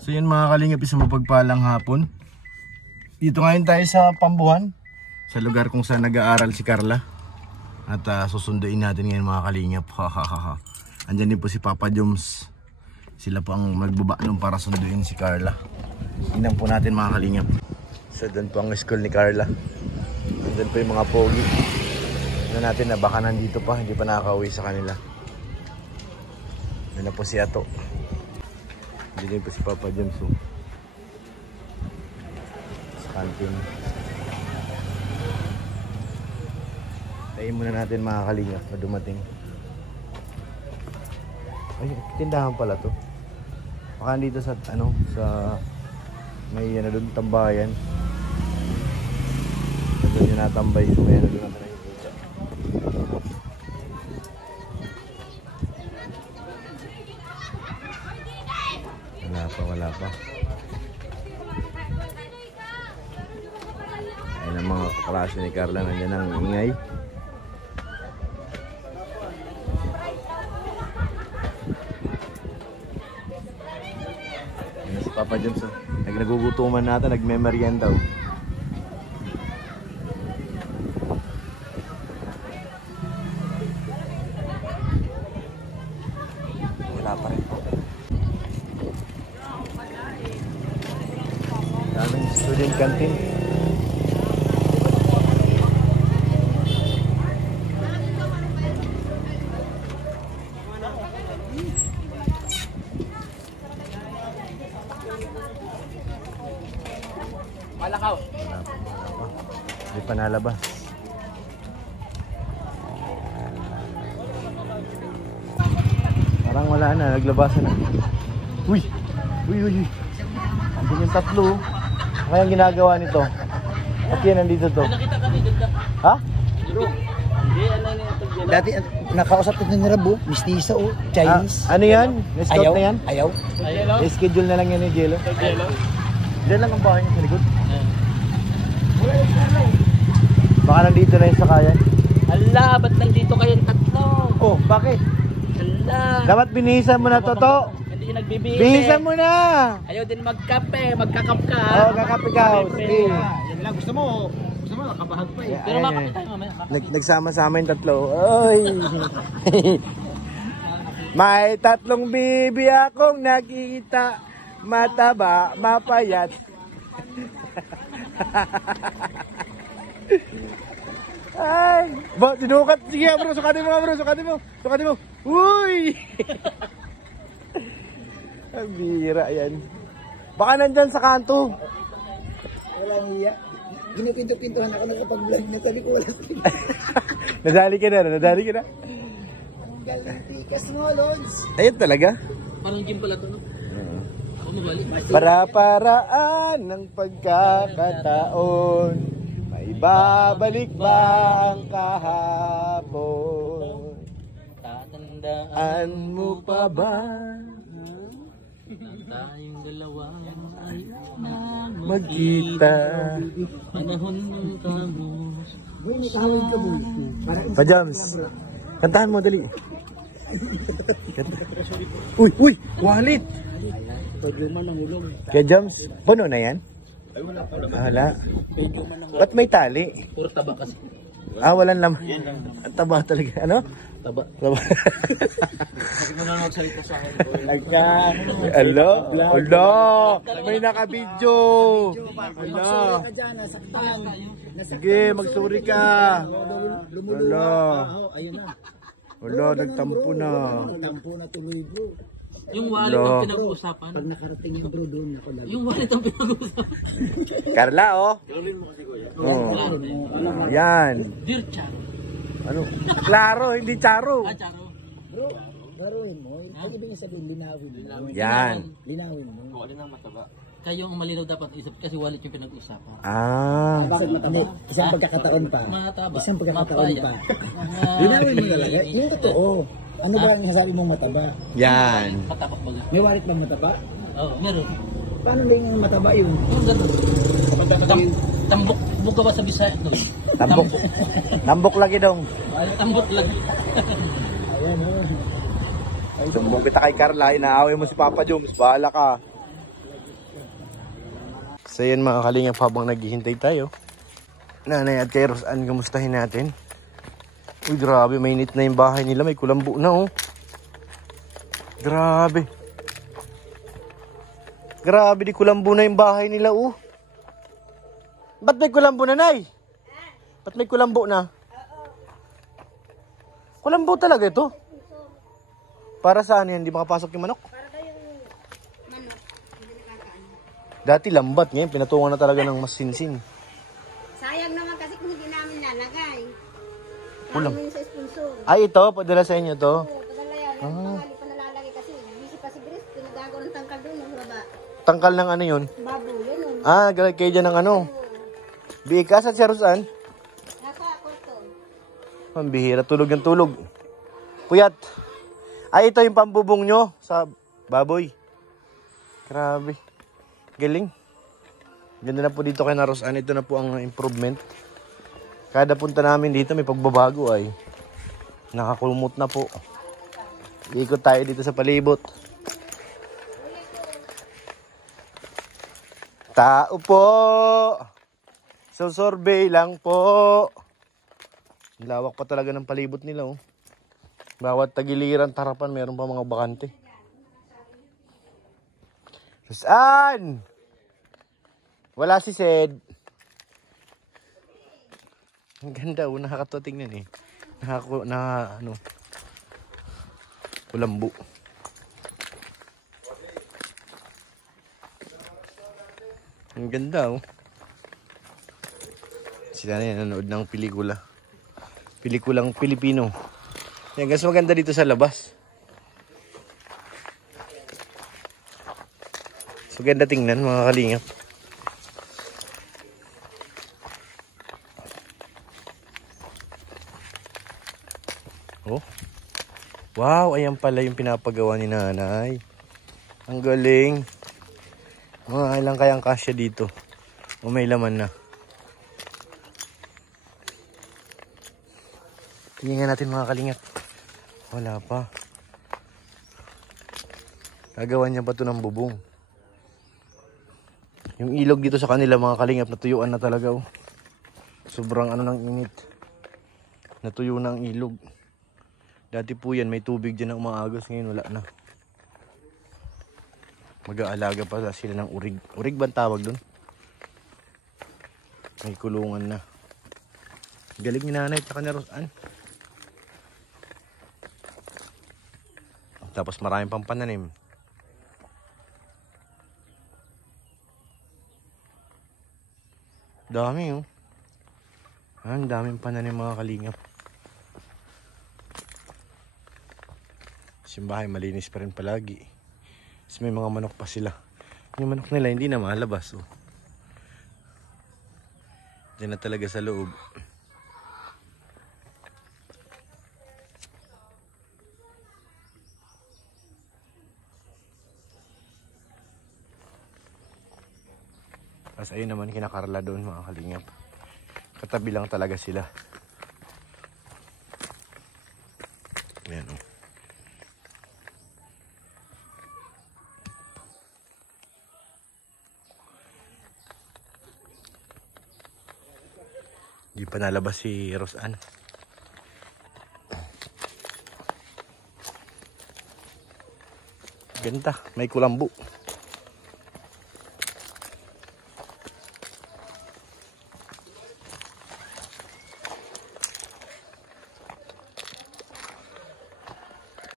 So yun mga kalingap, isang mapagpalang hapon. Dito ngayon tayo sa Pambuhan, sa lugar kung saan nag-aaral si Carla. At susunduin natin ngayon mga kalingap. Andyan din po si Papa Joms. Sila po ang magbabalong para sunduin si Carla. Tingnan po natin mga kalingap. So doon po ang school ni Carla. Doon po yung mga pogi. Tingnan natin na baka nandito pa, hindi pa nakaka-uwi sa kanila. Doon na po si Ato. Hindi din po si Papa Joms sa kantin. Tayin muna natin mga kalingap na dumating. Ay, tindahan pala to. Baka dito sa ano, sa may ano doon tambayan. Doon yung natambay. So may ano doon natin nakikita. Wala pa. Ayun ang mga klase ni Carla, nandiyan ang ingay. Ayun si Papa Joms, nagugutuman natin, nagme-merienda daw. Wala pa rin. Daming student canteen. Malakaw. Wala pa. Hindi pa nalabas. Parang wala na, naglabasan na. Uy! Andun yung tatlo. Kaya ang ginagawa nito. At yan, nandito to. Nakita kami dito. Ha? Hindi, ano yung Dati nakausap ko ni Rabo, mistisa o Chinese. Ano yan? Na-scout na yan? Ayaw. I-schedule na lang yan ni Jello. Diyan lang ang bahay niya sa likod. Baka nandito na yung sakayan. Hala, ba't nandito kayong tatlo? Oh, bakit? Hala. Dapat binihisan mo na toto. Hindi nagbibihis. Bihisan mo na! Ayaw din magkape, magkakap ka. Oo, kakape ka. Sige. Yan lang, gusto mo nakabahag pa eh. Pero makape tayo mamaya. Nagsama-sama yung tatlo. Oy! May tatlong bibi akong nakita. Mataba, mapayat. Ay! Ba, sinukat. Sige bro, sukatin mo. Uy! Ang bira yan. Baka nandyan sa kanto. Walang iya. Ginipinto-pintohan ako nakapag-vlog na sabi ko walang pinto. Nadali ka na. Ang galing tikas mo, Lods. Ayun talaga. Parang gym pala ito, no? Ako mabalik. Para-paraan ng pagkakataon, may babalik ba ang kahapon? Tatandaan mo pa ba? Tayong dalawa ay Magkita. Panahon ng tamos. Boy, may kahawin ka, boy. Pa Joms, kantahan mo dali. Uy, wallet. Kaya Joms, puno na yan? Ay, wala pa. Wala. Ba't may tali? Puro taba kasi. Walang laman. Ang taba talaga. Ano? Taba. Kasi mo na magsalita sa akin, boy. Hello? May nakabidyo. Hello? Sige, magsuri ka. Hello? Ayun na. Hello, nagtampo na. Tampo na tuloy, bro. Yung wallet ang pinag-uusapan. Pag nakarating yung bro doon, ako lang. Yung wallet ang pinag-uusapan. Carla, oh. Yan. Dear Charo. Ano? Klaro, hindi charo. Charo. Bro, laruin mo. Ang ibig sabihin, linawin mo. Yan. Linawin mo. Kayo ang malinaw dapat isip kasi wallet yung pinag-uusapan. Bakit mataba? Isang pagkakataon pa. Mataba. Isang pagkakataon Mapaya. pa. Linawin mo talaga. Yung totoo. Ano ba ang sasabi mong mataba? Yan. Katabak baga. May wallet bang mataba? Oo, meron. Paano ba yung mataba yun? Yung gano'n. Tambok. Buka ba sa Bisaya? Tambok. Tambok lagi dong. Tambok lang. Ayan o. Sumbong kita kay Carla, inaaway mo si Papa Joms, bahala ka. So yan mga kalingap, habang naghihintay tayo, Nanay at kay Rosan, kamustahin natin. Uy, grabe, mainit na yung bahay nila. May kulambo na, oh. Grabe. Grabe, di kulambo na yung bahay nila, oh. Ba't may kulambo na, Nay? Ba't may kulambo na? Kulambo talaga ito? Para saan yan? Hindi makapasok yung manok? Para daw yung manok, hindi nakakaano. Dati lambat, ngayon pinatungan na talaga ng mas sinsin. Sayang naman kasi kung hindi namin nalagay. Kulang. Namin sa sponsor. Ay, ito, padala sa inyo to. Oo, padala yan. Tangali pa nalalagay kasi. Busy pa si Grace. Pinagago ng tangkal doon yung baba. Tangkal ng ano yun? Babo, yun yun. Ah, galag kayo dyan ng ano. Bikas at si Rosan. Nasa kwarto. Ang bihira, tulog ng tulog. Puyat. Ay, ito yung pambubong nyo sa baboy. Grabe. Galing. Ganda na po dito kay Rosan. Ito na po ang improvement. Kada punta namin dito may pagbabago ay. Nakakulmot na po. Ikot tayo dito sa palibot. Tao po. So survey lang po. Lawak pa talaga ng palibot nila, oh. Bawat tagiliran, tarapan, meron pa mga bakante. Saan? Wala si Sed. Ang ganda, oh. Nakakatuwa tingnan, eh. Ano, kulambo. Ang ganda, oh. Sila na yan, nanood ng pelikula. Pelikulang Pilipino. Yan, guys, maganda dito sa labas. So, ganda tingnan, mga kalingap. Oh. Wow, ayan pala yung pinapagawa ni Nanay. Ang galing. Mga ilang kayang kasya dito. O may laman na. Tingnan natin mga kalingap. Wala pa. Gagawa niya pa ito ng bubong. Yung ilog dito sa kanila mga kalingap, natuyuan na talaga, oh. Sobrang ano ng init. Natuyo na ang ilog. Dati po yan, may tubig dyan na umaagos. Ngayon wala na. Mag-aalaga pa sila ng urig. Urig ba ang tawag doon? May kulungan na. Galing ni Nanay at ni Rosan. Tapos maraming pang pananim. Dami, oh. Ang daming pananim mga kalingap. Simbahay malinis pa rin palagi. Tapos may mga manok pa sila. Yung manok nila hindi na malabas, oh. Diyan na talaga sa loob. Tapos ayun naman kina Carla doon mga kalingap. Katabi lang talaga sila. Ayan, oh. Hindi pa nalabas si Rosan. Ganda, may kulambo.